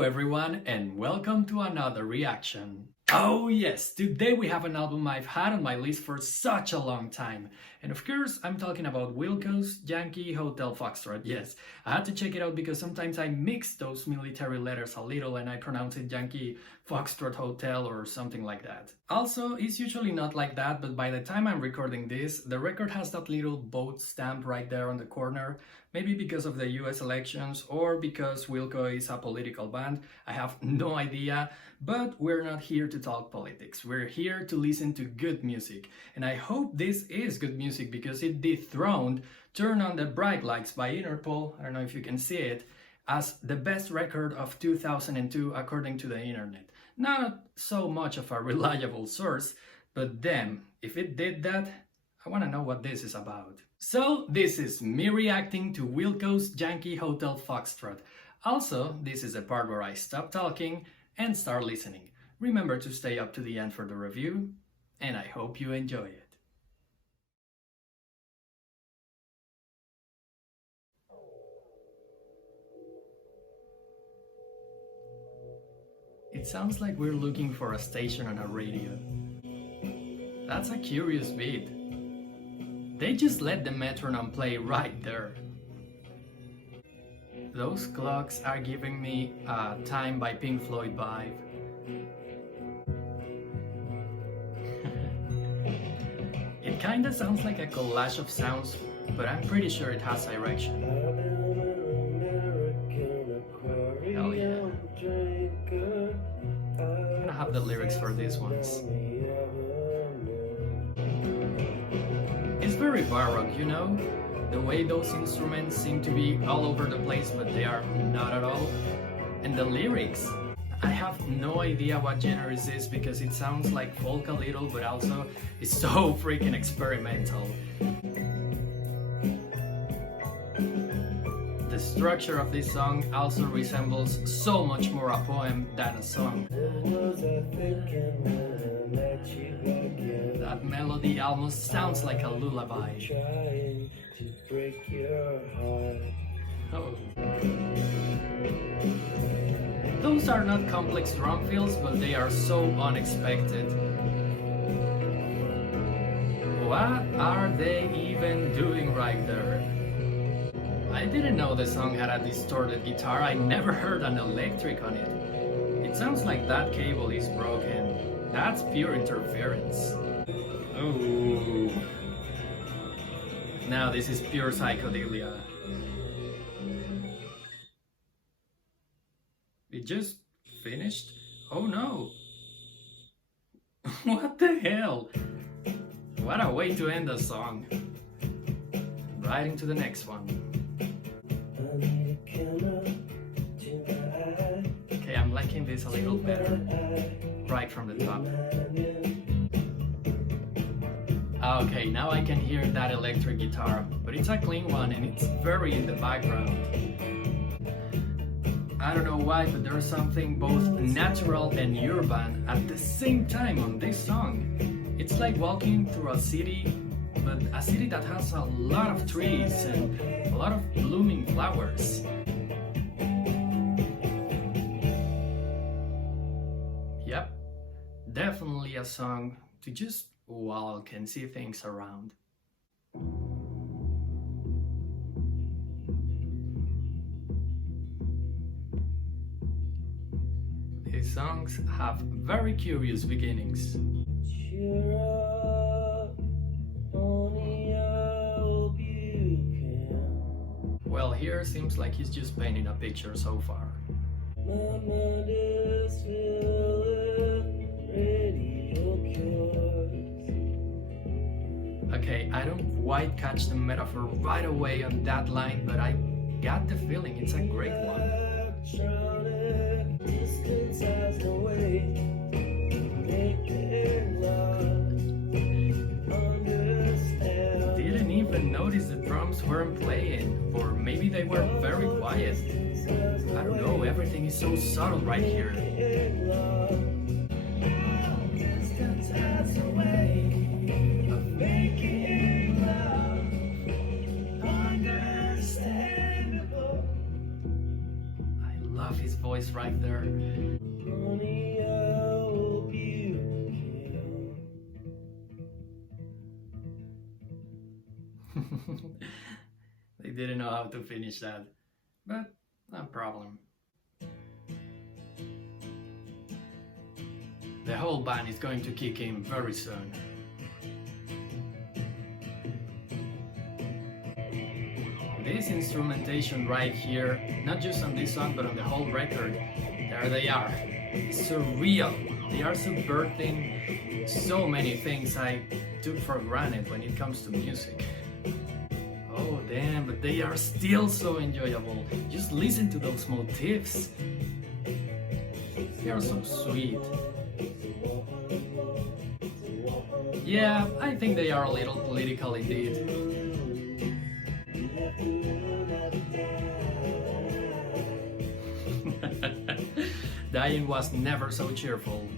Hello everyone and welcome to another reaction. Oh yes, today we have an album I've had on my list for such a long time. And of course, I'm talking about Wilco's Yankee Hotel Foxtrot. Yes, I had to check it out because sometimes I mix those military letters a little and I pronounce it Yankee Foxtrot Hotel or something like that. Also, it's usually not like that, but by the time I'm recording this, the record has that little boat stamp right there on the corner. Maybe because of the US elections or because Wilco is a political band, I have no idea, but we're not here to talk politics. We're here to listen to good music. And I hope this is good music because it dethroned Turn on the Bright Lights by Interpol, I don't know if you can see it, as the best record of 2002 according to the internet. Not so much of a reliable source, but damn, if it did that, I want to know what this is about. So this is me reacting to Wilco's Yankee Hotel Foxtrot. Also, this is the part where I stop talking and start listening. Remember to stay up to the end for the review, and I hope you enjoy it. It sounds like we're looking for a station on a radio. That's a curious beat. They just let the metronome play right there. Those clocks are giving me a Time by Pink Floyd vibe. It kinda sounds like a collage of sounds, but I'm pretty sure it has direction. Hell yeah. I'm gonna have the lyrics for these ones. It's very baroque, you know? The way those instruments seem to be all over the place, but they are not at all. And the lyrics, I have no idea what genre this is because it sounds like folk a little, but also it's so freaking experimental. The structure of this song also resembles so much more a poem than a song. That melody almost sounds like a lullaby. Oh. Those are not complex drum fills, but they are so unexpected. What are they even doing right there? I didn't know the song had a distorted guitar. I never heard an electric on it. It sounds like that cable is broken. That's pure interference. Oh. Now this is pure psychedelia. It just finished? Oh no! What the hell? What a way to end a song. Right into the next one. Okay, I'm liking this a little better. Right from the top. Okay, now I can hear that electric guitar, but it's a clean one and it's very in the background. I don't know why, but there's something both natural and urban at the same time on this song. It's like walking through a city, but a city that has a lot of trees and a lot of blooming flowers. Yep, definitely a song to just walk and see things around. These songs have very curious beginnings. Well, here seems like he's just painting a picture so far. Okay, I don't quite catch the metaphor right away on that line, but I got the feeling it's a great one. Didn't even notice the drums weren't playing, or maybe they were very quiet. I don't know, everything is so subtle right here. voice right there. Honey, I hope you can. They didn't know how to finish that, but no problem. The whole band is going to kick in very soon. This instrumentation right here, not just on this song but on the whole record, there they are. It's surreal. They are subverting so many things I took for granted when it comes to music. Oh damn, but they are still so enjoyable. Just listen to those motifs. They are so sweet. Yeah, I think they are a little political indeed. Dying was never so cheerful.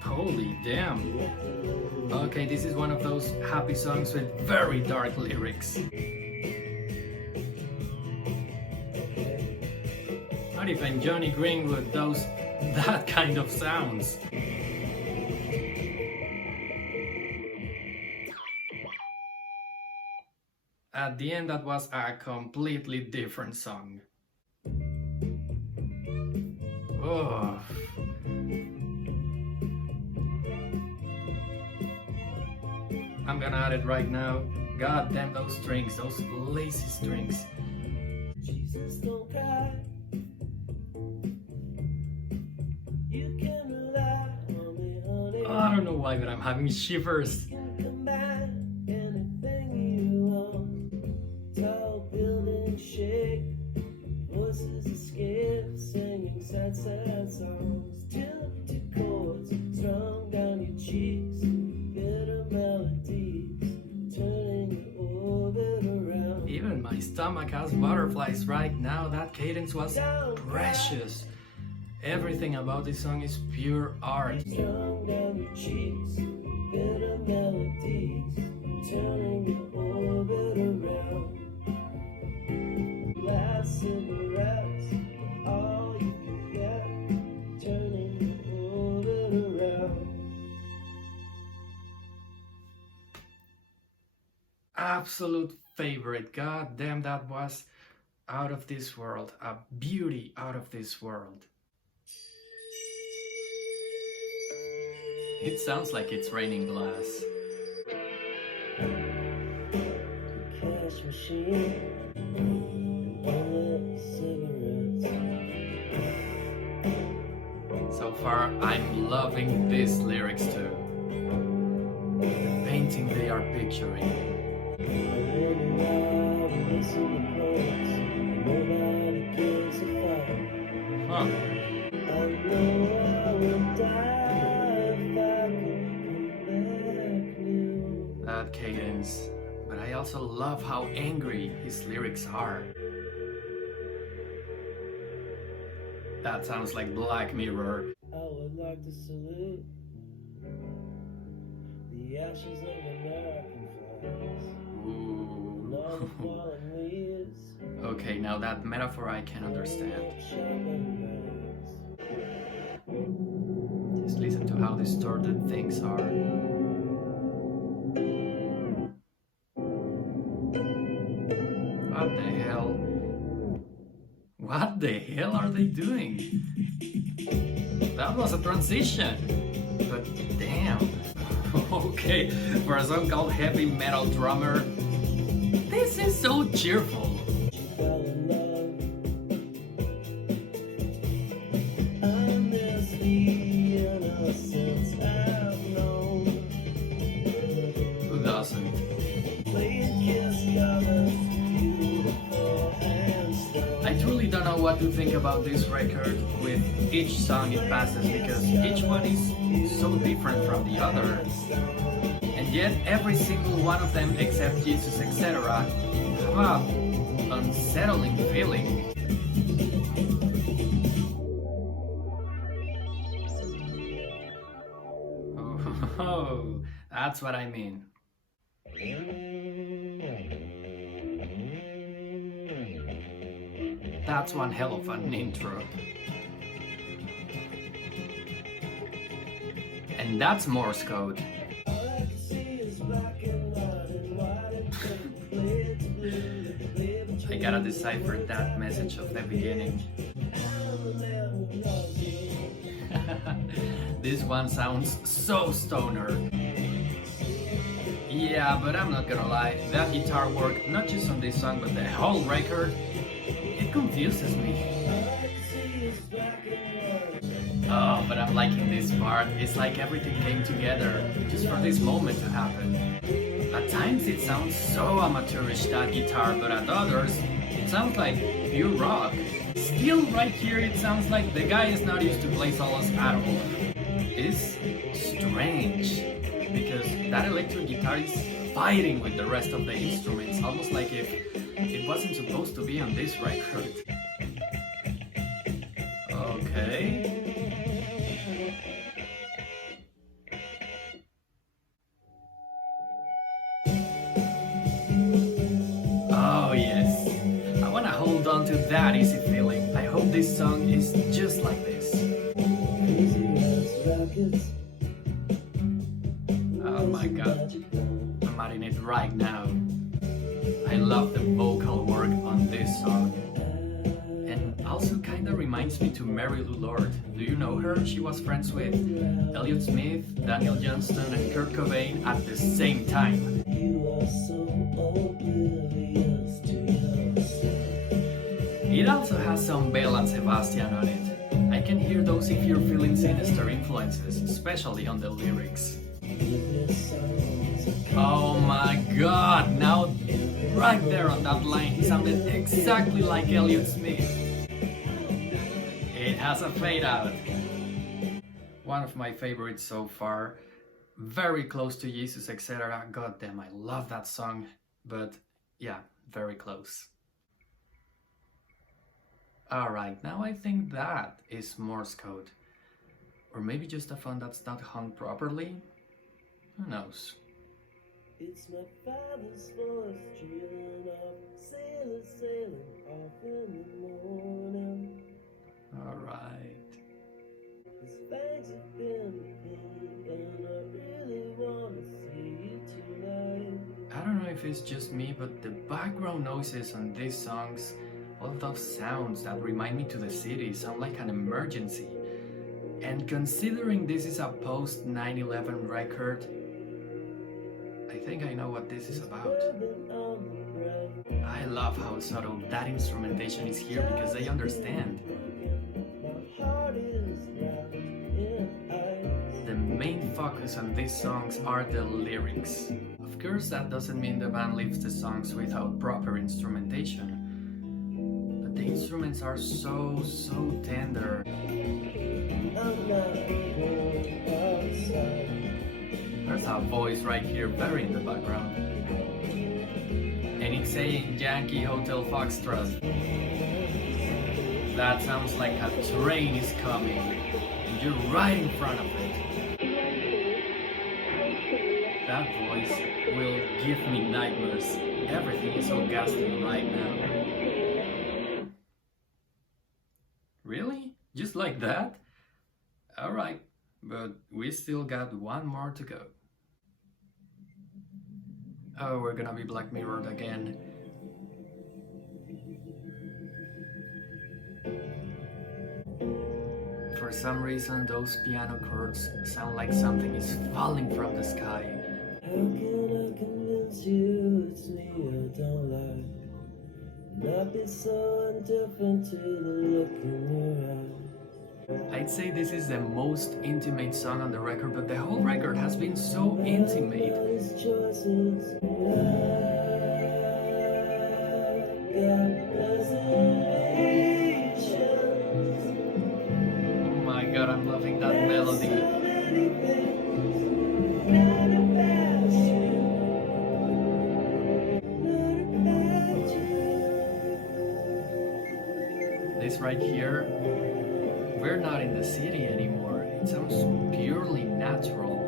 Holy damn. Okay, this is one of those happy songs with very dark lyrics. Not even Johnny Greenwood does that kind of sounds. At the end, that was a completely different song. Oh. I'm gonna add it right now. God damn those strings, those lazy strings. Jesus, don't cry. You can rely on me, honey. Oh, I don't know why, but I'm having shivers. You can combine anything you want. Tall buildings shake, voices escape, singing sad, sad songs. Tilted chords strung down your cheeks, bitter melodies turning your orbit around. Even my stomach has butterflies right now. That cadence was precious. Everything about this song is pure art. Strung down your cheeks, bitter melodies turning your orbit around. Last cigarettes, all you can get, turning your orbit around. Absolute favorite. God damn, that was out of this world. A beauty out of this world. It sounds like it's raining glass. Cash machine, one cigarettes. So far, I'm loving these lyrics too. The painting they are picturing. Huh. That cadence. But I also love how angry his lyrics are. That sounds like Black Mirror. I would like to salute the ashes of American flags. And all the fallen leaves. Okay, now that metaphor I can understand. Just listen to how distorted things are. What the hell? What the hell are they doing? That was a transition. But damn. Okay, for a song called Heavy Metal Drummer, this is so cheerful. Who doesn't? I truly don't know what to think about this record with each song it passes, because each one is so different from the other. And yet every single one of them except Jesus etc. have an unsettling feeling. Oh, that's what I mean. That's one hell of an intro. And that's Morse code. I gotta decipher that message of the beginning. This one sounds so stoner. Yeah, but I'm not gonna lie, that guitar work, not just on this song, but the whole record, it confuses me. Oh, but I'm liking this part. It's like everything came together just for this moment to happen. At times it sounds so amateurish, that guitar, but at others, it sounds like pure rock. Still right here, it sounds like the guy is not used to play solos at all. It's strange, because that electric guitar is fighting with the rest of the instruments, almost like if it wasn't supposed to be on this record. Okay. Oh yes, I wanna hold on to that easy feeling. I hope this song is just like this. Oh my god, I'm adding it right now. I love the vocal work on this song. And also kinda reminds me to Mary Lou Lord. Do you know her? She was friends with Elliott Smith, Daniel Johnston and Kurt Cobain at the same time. It also has some Belle and Sebastian on it. I can hear those If You're Feeling Sinister influences, especially on the lyrics. Oh my god, now right there on that line, he sounded exactly like Elliott Smith. It has a fade out. One of my favorites so far. Very close to Jesus, etc. God damn, I love that song. But yeah, very close. Alright, now I think that is Morse code. Or maybe just a phone that's not hung properly? Who knows? It's my father's voice drilling up, sailing off in the morning. Alright. His fangs have been pulled, and I really wanna see you tonight. I don't know if it's just me, but the background noises on these songs, all of those sounds that remind me to the city, sound like an emergency. And considering this is a post 9/11 record, I think I know what this is about. I love how subtle that instrumentation is here because they understand. The main focus on these songs are the lyrics. Of course, that doesn't mean the band leaves the songs without proper instrumentation. But the instruments are so tender. There's a voice right here, very in the background. And it's saying Yankee Hotel Foxtrot. That sounds like a train is coming, and you're right in front of it. That voice will give me nightmares. Everything is orgasmic right now. Really? Just like that? Alright, but we still got one more to go. Oh, we're gonna be Black Mirrored again. For some reason, those piano chords sound like something is falling from the sky. How can I convince you it's me I don't like? Not be so indifferent to the look in your eyes. I'd say this is the most intimate song on the record, but the whole record has been so intimate. Oh my god, I'm loving that melody. This right here, we're not in the city anymore. It sounds purely natural,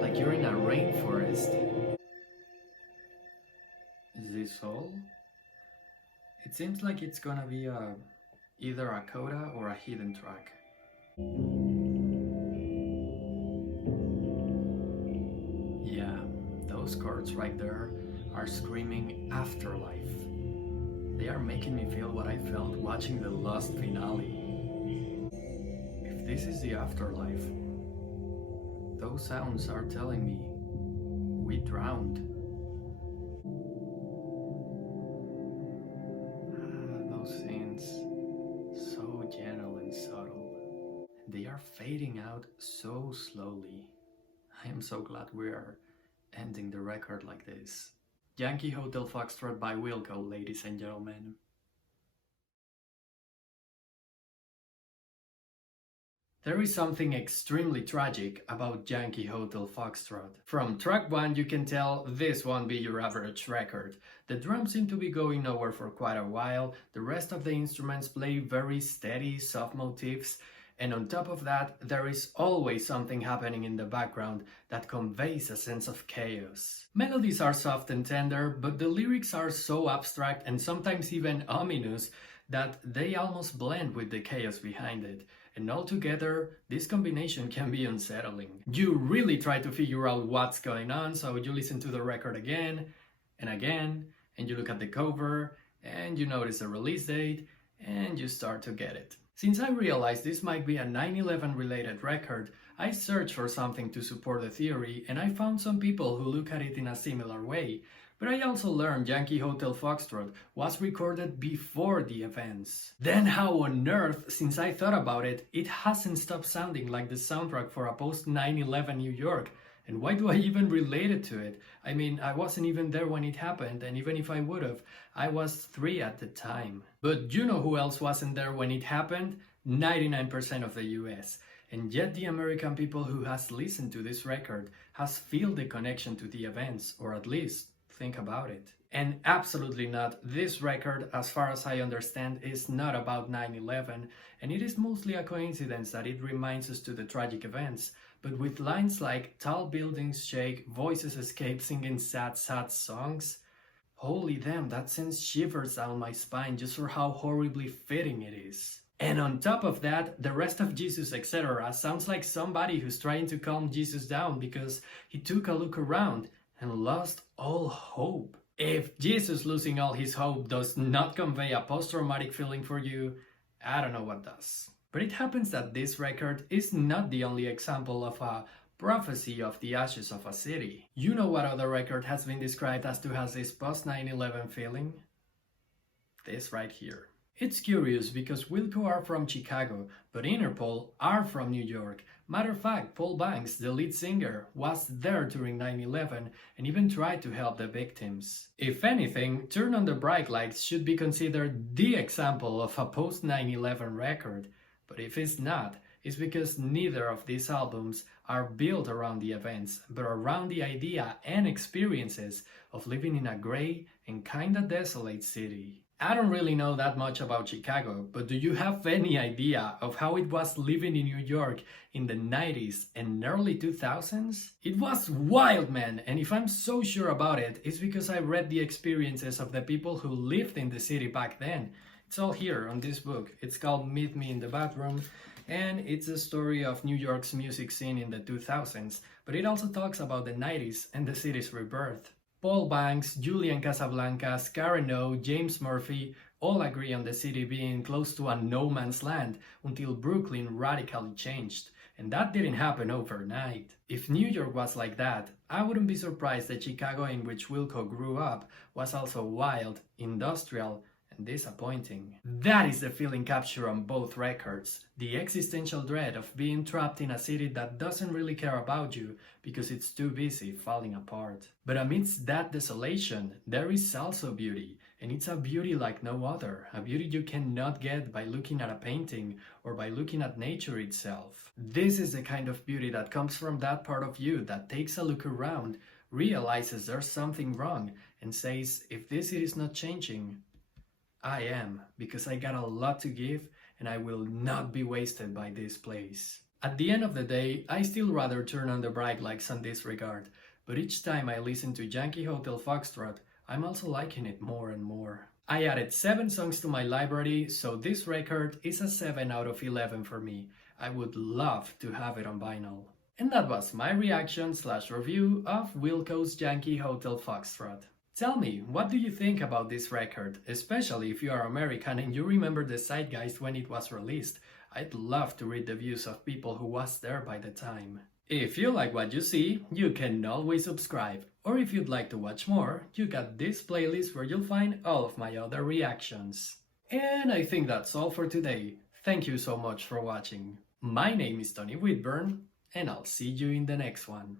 like you're in a rainforest. Is this all? It seems like it's gonna be either a coda or a hidden track. Yeah, those chords right there are screaming afterlife. They are making me feel what I felt watching the Lost finale. If this is the afterlife, those sounds are telling me we drowned. Those scenes, so gentle and subtle. They are fading out so slowly. I am so glad we are ending the record like this. Yankee Hotel Foxtrot by Wilco, ladies and gentlemen. There is something extremely tragic about Yankee Hotel Foxtrot. From track 1 you can tell this won't be your average record. The drums seem to be going nowhere for quite a while, the rest of the instruments play very steady, soft motifs, and on top of that, there is always something happening in the background that conveys a sense of chaos. Melodies are soft and tender, but the lyrics are so abstract and sometimes even ominous that they almost blend with the chaos behind it. And altogether, this combination can be unsettling. You really try to figure out what's going on, so you listen to the record again, and you look at the cover, and you notice the release date, and you start to get it. Since I realized this might be a 9/11 related record, I searched for something to support the theory, and I found some people who look at it in a similar way. But I also learned Yankee Hotel Foxtrot was recorded before the events. Then how on earth, since I thought about it, it hasn't stopped sounding like the soundtrack for a post 9/11 New York? And why do I even relate it to it? I mean, I wasn't even there when it happened, and even if I would've, I was 3 at the time. But you know who else wasn't there when it happened? 99% of the US. And yet the American people who has listened to this record has felt the connection to the events, or at least think about it. And absolutely not, this record, as far as I understand, is not about 9/11, and it is mostly a coincidence that it reminds us to the tragic events, but with lines like tall buildings shake, voices escape singing sad songs. Holy damn, that sends shivers down my spine just for how horribly fitting it is. And on top of that, the rest of Jesus etc. sounds like somebody who's trying to calm Jesus down because he took a look around and lost all hope. If Jesus losing all his hope does not convey a post-traumatic feeling for you, I don't know what does. But it happens that this record is not the only example of a prophecy of the ashes of a city. You know what other record has been described as to have this post-9/11 feeling? This right here. It's curious because Wilco are from Chicago, but Interpol are from New York. Matter of fact, Paul Banks, the lead singer, was there during 9/11 and even tried to help the victims. If anything, Turn on the Bright Lights should be considered the example of a post-9/11 record. But if it's not, it's because neither of these albums are built around the events, but around the idea and experiences of living in a grey and kinda desolate city. I don't really know that much about Chicago, but do you have any idea of how it was living in New York in the 90s and early 2000s? It was wild, man, and if I'm so sure about it, it's because I read the experiences of the people who lived in the city back then. It's all here on this book. It's called Meet Me in the Bathroom, and it's a story of New York's music scene in the 2000s, but it also talks about the 90s and the city's rebirth. Paul Banks, Julian Casablancas, Karen O, James Murphy all agree on the city being close to a no man's land until Brooklyn radically changed. And that didn't happen overnight. If New York was like that, I wouldn't be surprised that Chicago, in which Wilco grew up, was also wild, industrial, and disappointing. That is the feeling captured on both records. The existential dread of being trapped in a city that doesn't really care about you because it's too busy falling apart. But amidst that desolation, there is also beauty, and it's a beauty like no other, a beauty you cannot get by looking at a painting or by looking at nature itself. This is the kind of beauty that comes from that part of you that takes a look around, realizes there's something wrong, and says, if this is not changing, I am, because I got a lot to give and I will not be wasted by this place. At the end of the day, I still rather Turn on the Bright Lights on this regard, but each time I listen to Yankee Hotel Foxtrot, I'm also liking it more and more. I added 7 songs to my library, so this record is a 7 out of 11 for me. I would love to have it on vinyl. And that was my reaction/review of Wilco's Yankee Hotel Foxtrot. Tell me, what do you think about this record, especially if you are American and you remember the zeitgeist when it was released? I'd love to read the views of people who was there by the time. If you like what you see, you can always subscribe. Or if you'd like to watch more, you got this playlist where you'll find all of my other reactions. And I think that's all for today. Thank you so much for watching. My name is Tony Whitburn, and I'll see you in the next one.